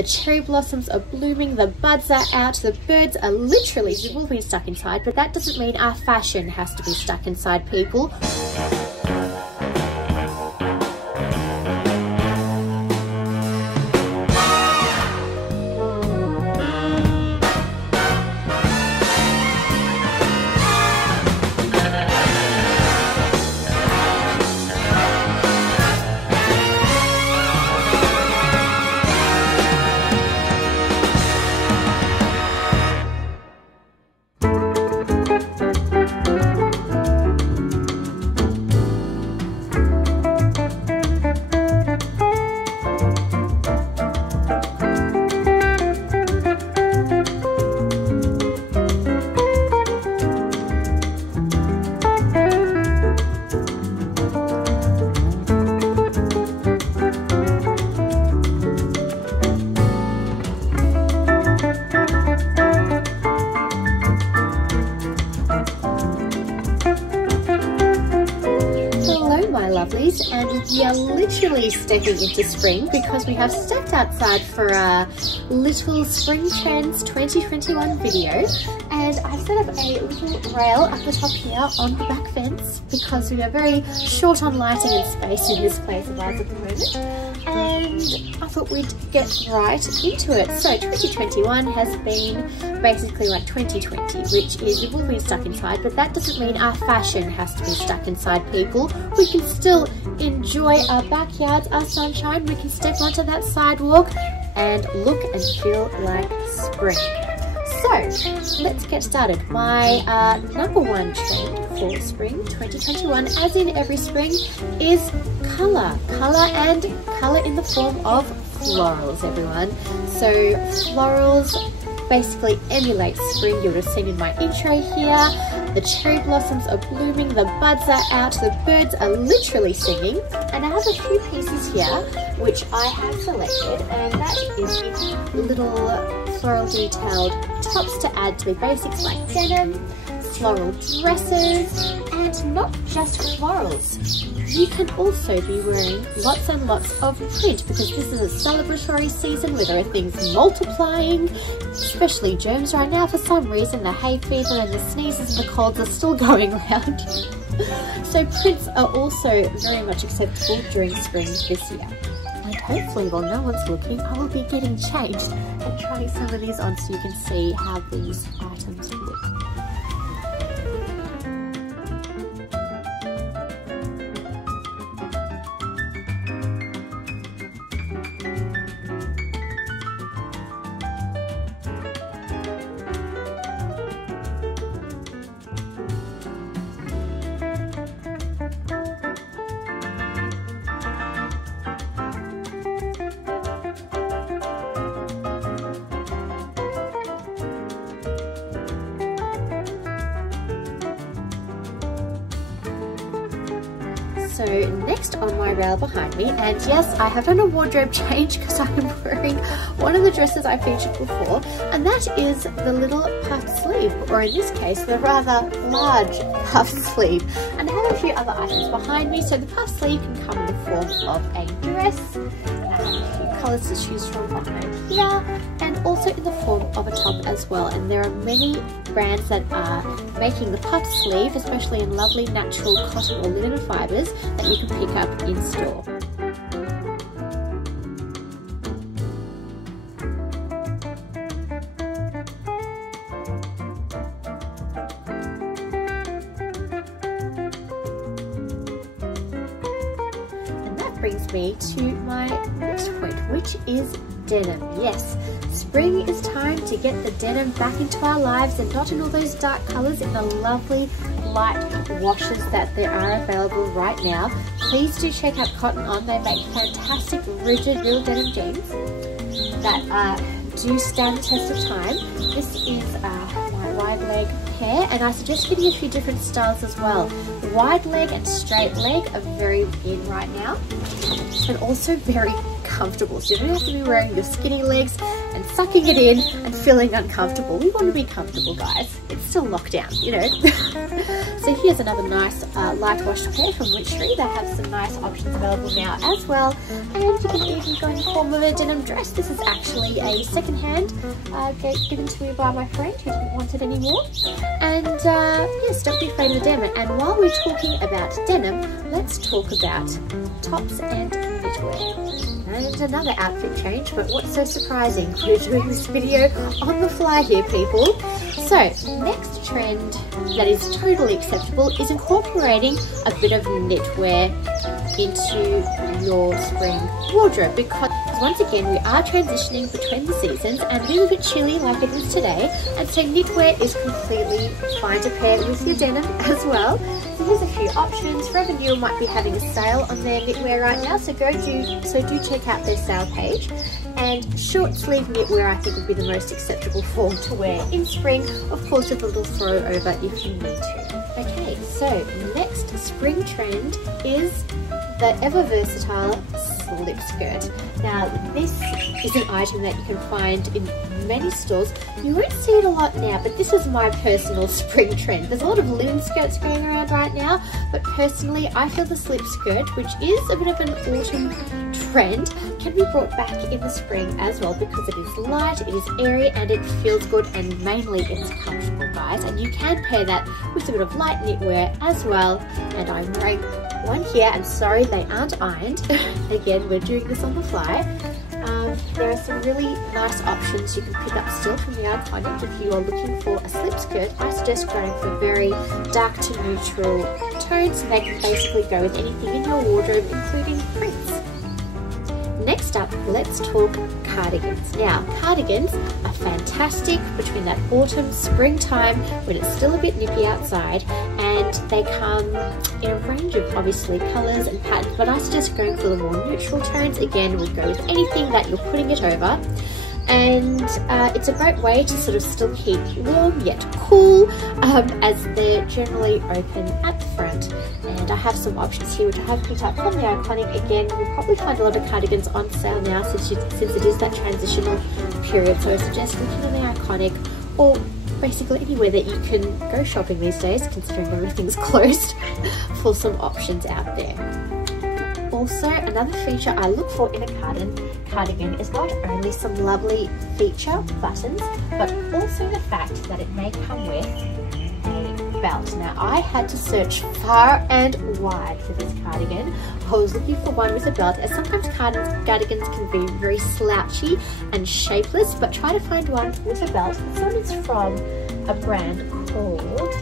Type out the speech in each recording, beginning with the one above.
The cherry blossoms are blooming, the buds are out, the birds are literally, they've all been stuck inside, but that doesn't mean our fashion has to be stuck inside, people. And we are literally stepping into spring because we have stepped outside for a little Spring Trends 2021 video, and I've set up a little rail up the top here on the back fence because we are very short on lighting and space in this place of ours at the moment, and I thought we'd get right into it. So 2021 has been basically like 2020, which is we've all been stuck inside, but that doesn't mean our fashion has to be stuck inside, people. We can still enjoy our backyards, our sunshine, we can step onto that sidewalk and look and feel like spring. So let's get started. My number one trend for spring 2021, as in every spring, is colour. And colour in the form of florals, everyone. So florals basically emulate spring. You would have seen in my intro here. The cherry blossoms are blooming, the buds are out, the birds are literally singing. And I have a few pieces here which I have selected, and that is little floral detailed tops to add to the basics like denim, floral dresses, and not just florals. You can also be wearing lots and lots of print because this is a celebratory season where there are things multiplying, especially germs right now. For some reason the hay fever and the sneezes and the colds are still going around. So prints are also very much acceptable during spring this year. And hopefully, while no one's looking, I will be getting changed and trying some of these on so you can see how these items look. So next on my rail behind me, and yes, I have done a wardrobe change because I am wearing one of the dresses I featured before, and that is the little puffed sleeve, or in this case, the rather large puffed sleeve. And I have a few other items behind me. So the puffed sleeve can come in the form of a dress. I have a few colours to choose from behind here, and also in the form of a top as well. And there are many brands that are making the puffed sleeve, especially in lovely natural cotton or linen fibres that you can pick up in store. And that brings me to my next point, which is denim. Yes, spring is time to get the denim back into our lives, and not in all those dark colours, in the lovely light washes that there are available right now. Please do check out Cotton On. They make fantastic rigid real denim jeans that do stand the test of time. This is my wide leg pair, and I suggest getting a few different styles as well. Wide leg and straight leg are very in right now, and also very comfortable. So you don't have to be wearing your skinny legs and sucking it in and feeling uncomfortable. We want to be comfortable, guys. It's still lockdown, you know. So here's another nice light wash pair from Witchery. They have some nice options available now as well. And you can even go in the form of a denim dress. This is actually a second-hand given to me by my friend who didn't want it anymore. And yes, don't be afraid of the denim. And while we're talking about denim, let's talk about tops and knitwear. And another outfit change, but what's so surprising? We're doing this video on the fly here, people. So, next trend that is totally acceptable is incorporating a bit of knitwear into your spring wardrobe, because once again we are transitioning between the seasons and it is a bit chilly like it is today, and so knitwear is completely fine to pair with your denim as well. So here's a few options. Forever New might be having a sale on their knitwear right now, so do check out their sale page. And short sleeve knitwear I think would be the most acceptable form to wear in spring, of course with a little throw over if you need to. Okay, so next spring trend is the ever versatile slip skirt. Now this is an item that you can find in many stores. You won't see it a lot now, but this is my personal spring trend. There's a lot of linen skirts going around right now, but personally I feel the slip skirt, which is a bit of an autumn trend, can be brought back in the spring as well, because it is light, it is airy, and it feels good, and mainly it's comfortable, guys. And you can pair that with a bit of light knitwear as well. And I'm wearing one here, and sorry they aren't ironed. Again, we're doing this on the fly. There are some really nice options you can pick up still from the Iconic. If you are looking for a slip skirt, I suggest going for very dark to neutral tones, and they can basically go with anything in your wardrobe, including prints. Next up, let's talk cardigans. Now, cardigans are fantastic between that autumn, springtime, when it's still a bit nippy outside, and they come in a range of obviously colours and patterns, but I suggest going for the more neutral tones. Again, we'll go with anything that you're putting it over. And it's a great way to sort of still keep warm yet cool, as they're generally open at the front. And I have some options here which I have picked up from the Iconic. Again, you'll probably find a lot of cardigans on sale now since it is that transitional period. So I suggest looking on the Iconic, or basically anywhere that you can go shopping these days, considering everything's closed, for some options out there. Also, another feature I look for in a cardigan is not only some lovely feature buttons, but also the fact that it may come with a belt. Now, I had to search far and wide for this cardigan. I was looking for one with a belt, as sometimes cardigans can be very slouchy and shapeless, but try to find one with a belt. This one is from a brand called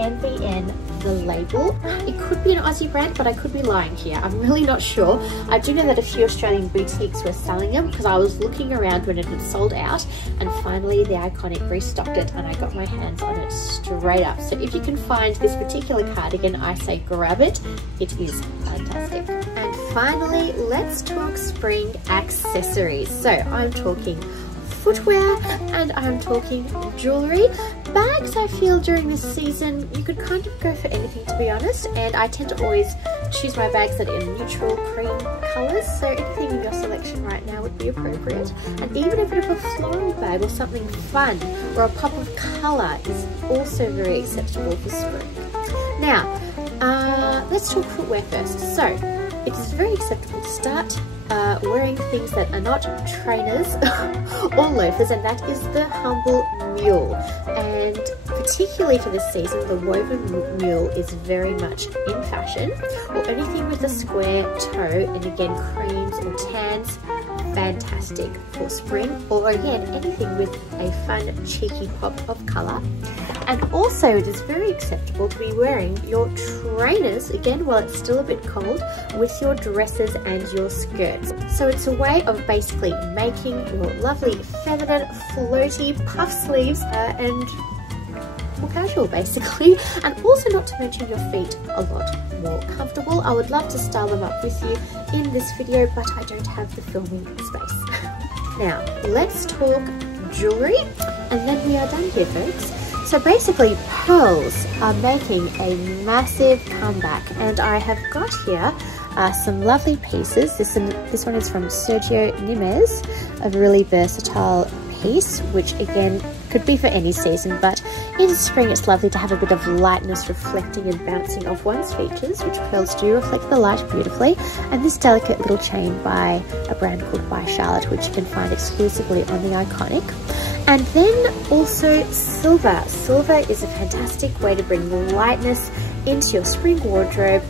MBN The Label. It could be an Aussie brand, but I could be lying here. I'm really not sure. I do know that a few Australian boutiques were selling them, because I was looking around when it had sold out, and finally the Iconic restocked it and I got my hands on it straight up. So if you can find this particular cardigan, I say grab it. It is fantastic. And finally, let's talk spring accessories. So I'm talking footwear and I'm talking jewellery. Bags, I feel during this season you could kind of go for anything, to be honest, and I tend to always choose my bags that are in neutral cream colours, so anything in your selection right now would be appropriate. And even a bit of a floral bag or something fun or a pop of colour is also very acceptable for spring. Now, let's talk footwear first. So it is very acceptable to start wearing things that are not trainers or loafers, and that is the humble mule. And particularly for this season, the woven mule is very much in fashion, or anything with a square toe, and again creams or tans, fantastic for spring, or again anything with a fun cheeky pop of colour. And also it is very acceptable to be wearing your trainers, again while it's still a bit cold, with your dresses and your skirts. So it's a way of basically making your lovely feminine floaty puff sleeves and more casual basically, and also not to mention your feet a lot more comfortable. I would love to style them up with you in this video, but I don't have the filming space. Now let's talk jewellery, and then we are done here, folks. So basically pearls are making a massive comeback, and I have got here some lovely pieces. This one is from Sergio Nimes, a really versatile piece, which again could be for any season, but in spring it's lovely to have a bit of lightness reflecting and bouncing off one's features, which pearls do reflect the light beautifully. And this delicate little chain by a brand called By Charlotte, which you can find exclusively on the Iconic. And then also silver. Silver is a fantastic way to bring lightness into your spring wardrobe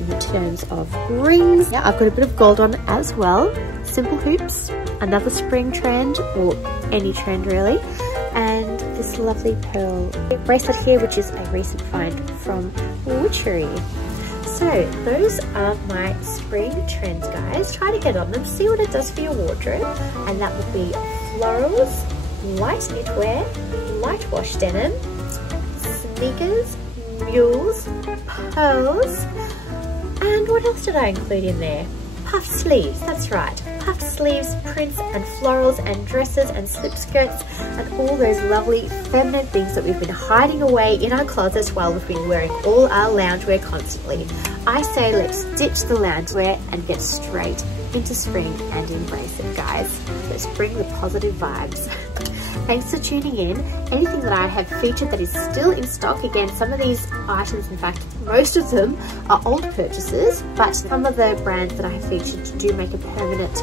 in terms of rings. Yeah, I've got a bit of gold on as well. Simple hoops, another spring trend, or any trend really. And this lovely pearl bracelet here, which is a recent find from Witchery. So those are my spring trends, guys. Try to get on them, see what it does for your wardrobe. And that would be florals, light knitwear, light wash denim, sneakers, mules, pearls, and what else did I include in there? Puffed sleeves, that's right. Puffed sleeves, prints and florals and dresses and slip skirts and all those lovely feminine things that we've been hiding away in our closets while we've been wearing all our loungewear constantly. I say let's ditch the loungewear and get straight into spring and embrace it, guys. Let's bring the positive vibes. Thanks for tuning in. Anything that I have featured that is still in stock, again, some of these items, in fact, most of them are old purchases, but some of the brands that I have featured do make a permanent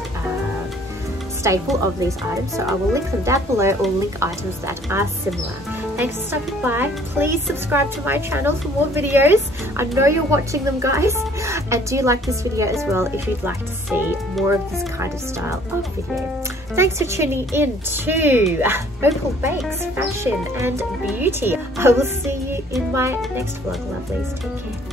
staple of these items. So I will link them down below or link items that are similar. Thanks for stopping by. Please subscribe to my channel for more videos. I know you're watching them, guys. And do like this video as well if you'd like to see more of this kind of style of video. Thanks for tuning in to Opal Bakes, Fashion and Beauty. I will see you in my next vlog, lovelies. Take care.